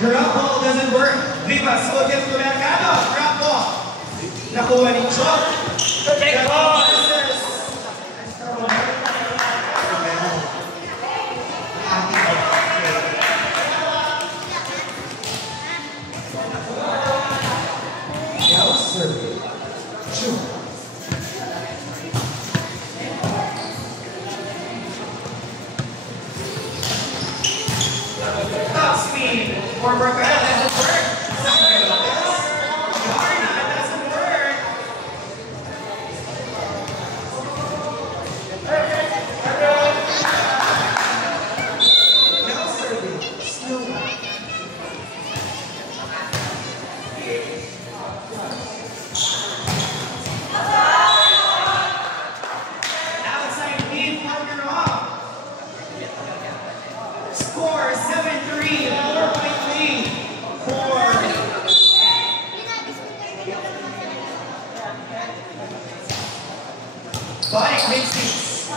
Drop ball doesn't work. Vivas will get to Mercado. Drop ball. Nakuha ni Chok. Take ball. Or Mercado doesn't work. Yarna doesn't work. No serving. Slow. Outside feed, partner off. Score 7-3. 4-point lead for Bonic Winseeds.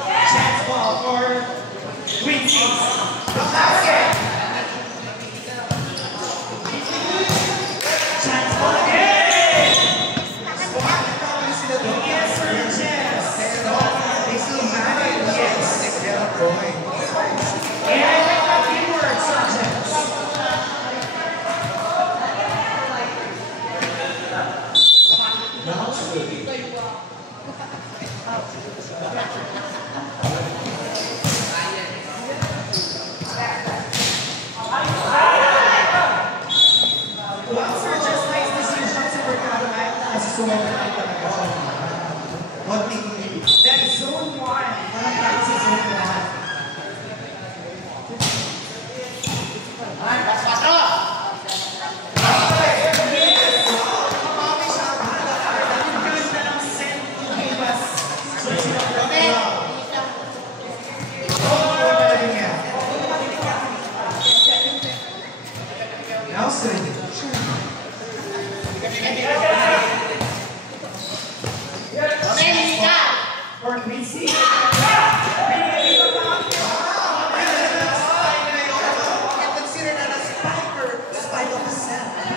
Chance ball for Winseeds. The basket. Chance ball again. Spark. Yes, for the chance. They still manage. Yes. And I like that teamwork, Sanchez. That is zone 1. That is zone 1.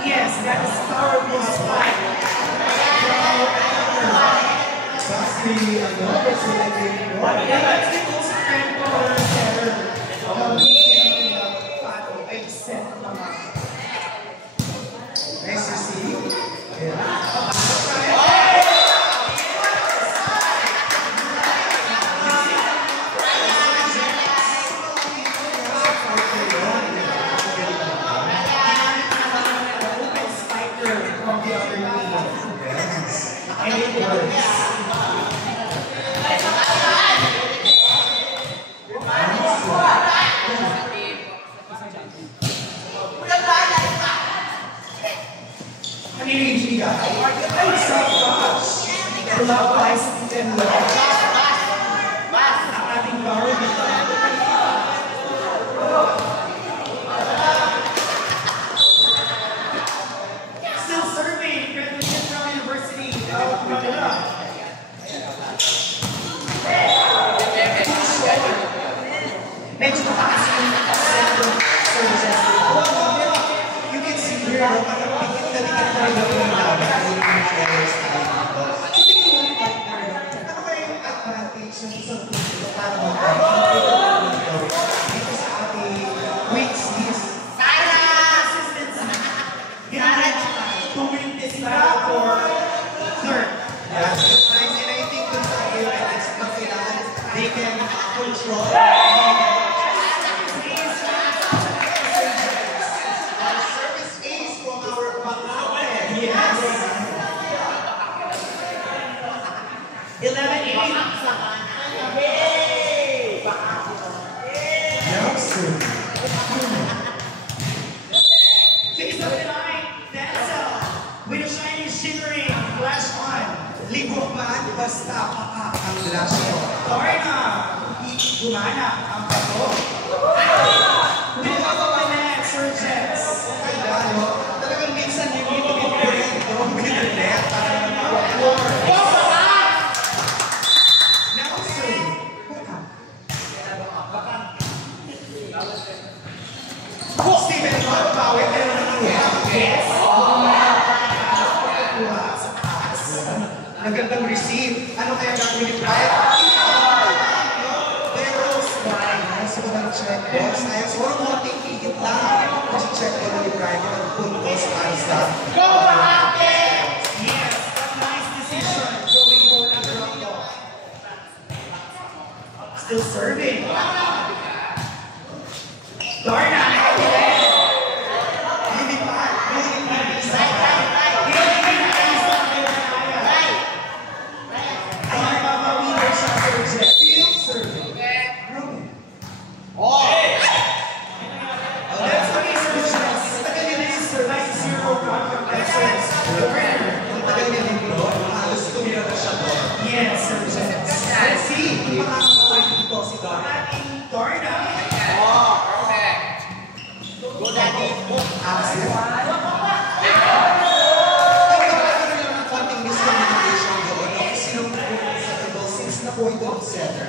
Yes, that is powerful spike. Nice to see. Yeah. And it works. Still serving, graduation from University of Manila. Medyo matakas yung services. You can see here, pikit na tayo yung so tingin mo yung partner, ano ba yung advantage ng isang puso para mag-partner dito sa ating weeks is consistency. Ginagawa 2 minutes for third. Yes, it's nice and I think dun sa event is kailangan they can control. Yes. 11-8. Face of the line, Denzel, with a shiny shimmering flash on. Libog man, basta papak ang lasyo. Torna, gumana ang bato. With a net, Surgeons. Talagang minsan you need to be very with the net para mag-work. Bawi, pero nakuha. Yes. Nagandang receive. Ano kaya gagawin ni Brian? Pero, nice mo ng check box. Kaya siguro konting higit lang. Kasi check ko na ni Brian yung puntos para sa... Go Rockets! Yes, nice decision. Going for the drop. Still serving. Darna!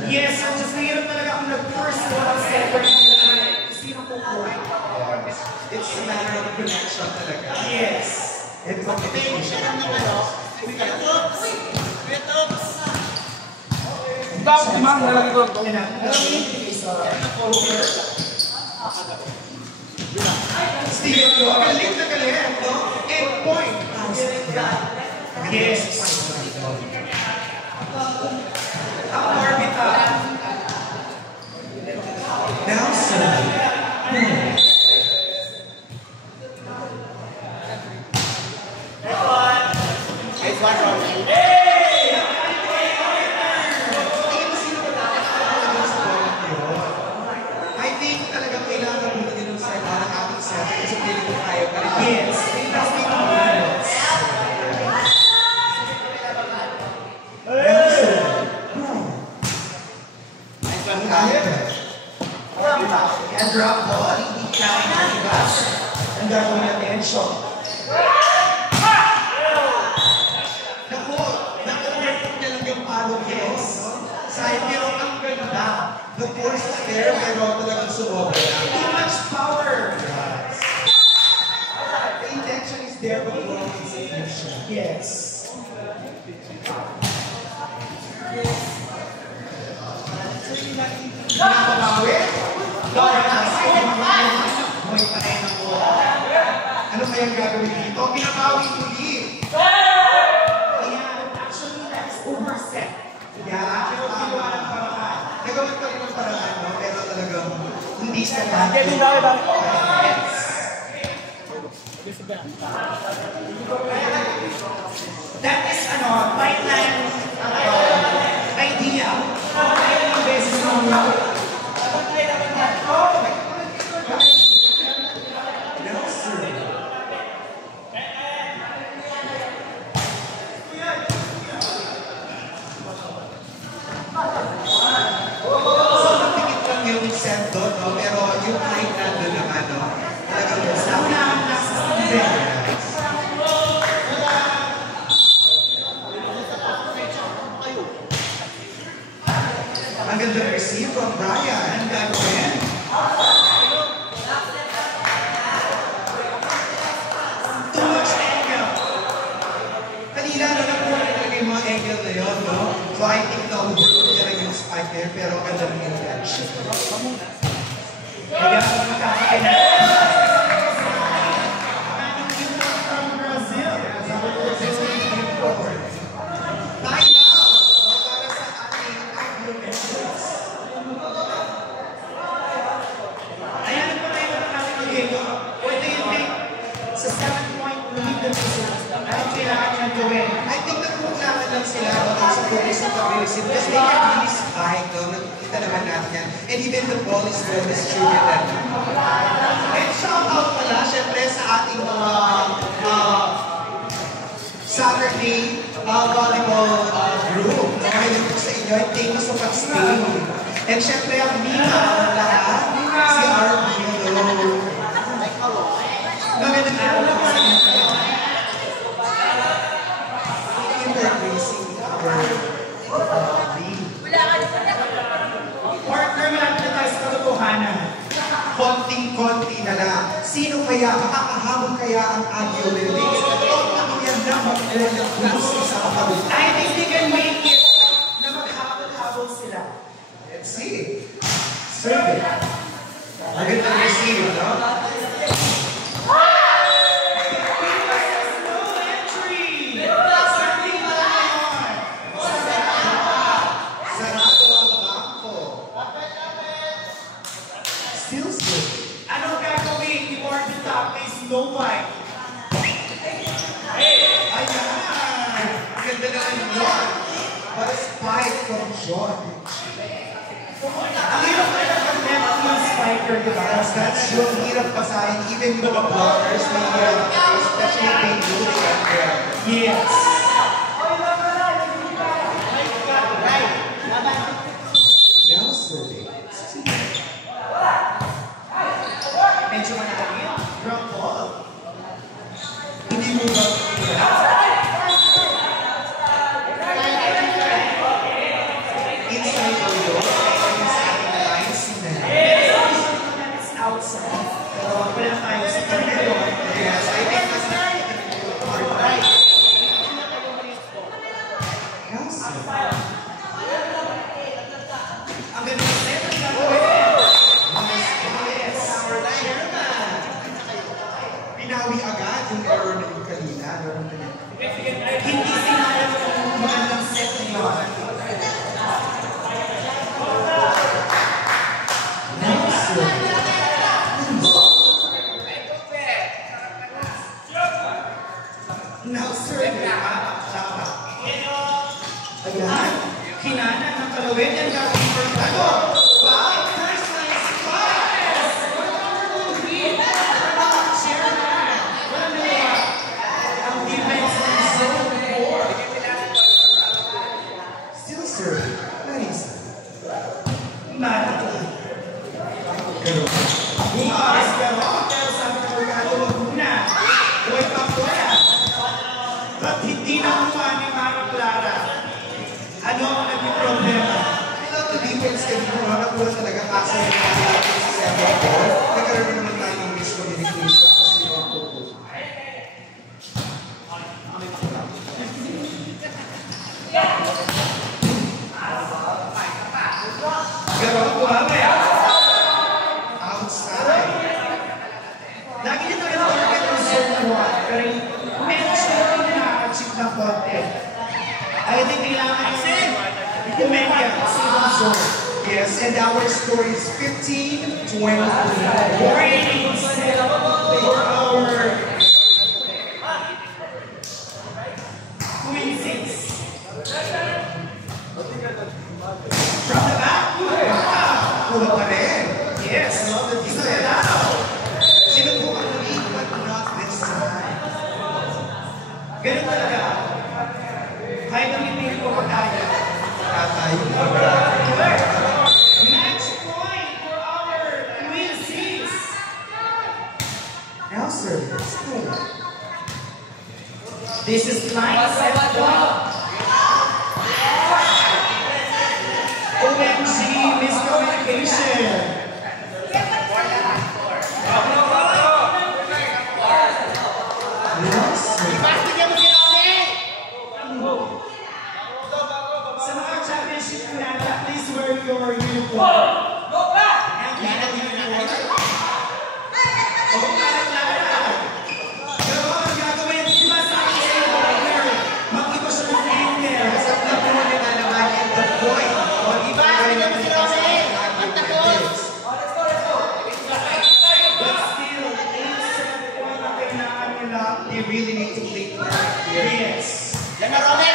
Yes, sir. Just mahirap talaga kung nag-first one setter nila. Sino po po? It's a matter of connection talaga. Yes. And motivation. Stop, Imang. Nalagay ko. Steven, galing na galing, no? 8 point. Yes. Ang orbital. Now, sir. I think talagang kailangan mo din yung set ng ating set kasi pili ko tayo pa rin. Yes. That's me to balance. Yan drop ball, hindi kaya ng ibas. Ang gagawin attention. Naku, na-overcook niya lang yung palo, yes. Side pero ang ganda. The force is there, pero talagang sumobra na. Too much power. The intention is there, but wrong execution. Yes. Nakapawin? May panay ng bola. Ano kayang gagawin dito? Pinabawi muli. Ayan, actually, that's overset. Yeah, pero ginawa ng paraan. Nagawin ko rin ng paraan, no? Pero talagang hindi sa natin. That is, pipeline idea. Kaya ng beses ng pero yung height na doon naman, talagang unahan na sa Steven. Ang ganda receive from Brian. Ang gagawin. Too much angle. Kanina na nakuha talaga yung mga angle na yun, no? So I think na-overlook niya lang yung spike there, pero ang ganda ng intention. Kaya ako magkakain na. From Brazil. Time out! Para sa ating argumentations. Ayan ang pala yung natin ng game. What do you think? Sa 7-point lead na Brazil, anong kailangan niya gawin? I think nagpunahan lang sila sa focus ng pag-receive. Kasi they can really spike, no? Nakikita naman natin yan. And even the ball is well distributed. And shout out pala, syempre, sa ating mga Saturday volleyball group. Nakahilig ko sa inyo. And thank you so much, stay. And syempre, ang Mima, ang lahat, si RB, hello. Magandang araw po sa inyo. Thank you for embracing our lead. Partner, malapit na tayo sa katotohanan. Konting konting-konti na lang. Sino kaya, makakahabol kaya ang Agyo Lilies? Ano yan na mag-earn ng boost sa kapabot? I think they can make it na maghabol-habol sila. Let's see. Serve it. Maganda receive, no? No fight. Ayan! Ganda naman yun. What a spike from John. Ang hirap na nag-connect yung spiker, di ba? That's true. Ang hirap basahin. Even yung mga blockers, may hirap. Especially if they do the there. Yes. Now serving. Medyo manahali. Drop ball. Hindi mo ba inside the door, inside the lines na. It's outside. Pero wala tayo sa tornado. Yes, I think that's right. Ang ganda ng set. Pinawi agad yung error na yung kanina. Hindi sinayang yung magandang set na yun. Now, sir, ayan. Kinana ng kalawin ang gagawin for Tago. Wow! First line squash! Chairman! Walang nagawa. Ang defense ng zone 4. Still serving. Nice. Mara. Ganun. Bumakas pero sabi ng Mercado, wag muna. Huwag pa pula. Ba't hindi na kuha ni Mara Clara? Ano ang naging problema? The defense can be nakuha talaga kasi yung mga sa 7-4. Nagkaroon na naman tayo ng miscommunication kasi yung kuko. Gano'n po kaya? Outside. Lagi niya talaga target ng zone 1. Pero medyo hindi na-achieve ng konti. I think kailangan kasi Kumenya sa ibang zone. Yes, and our score is 15-23. Warning for our Quincy's. From the back. Kuha pa rin. Yes. I love the Isa defense. na daw. Sino po ang lead but not this time? Ganun talaga. Kahit ang ipigil ko kaya. Tatay. Match point for our Quincy's. Now service. This is line set one. OMG, miscommunication. Sa mga championship nata, please wear your uniform. And yan ang uniform. Oh, Clara. Pero ang gagawin, di ba sa akin sa'yo, mag-iba siya ng angle. Sa platform nila naman in the point. O, iba, hindi mo sila But still, 8-7 point ang kailangan nila. They really need to play here. Yes. Yan na, Romy!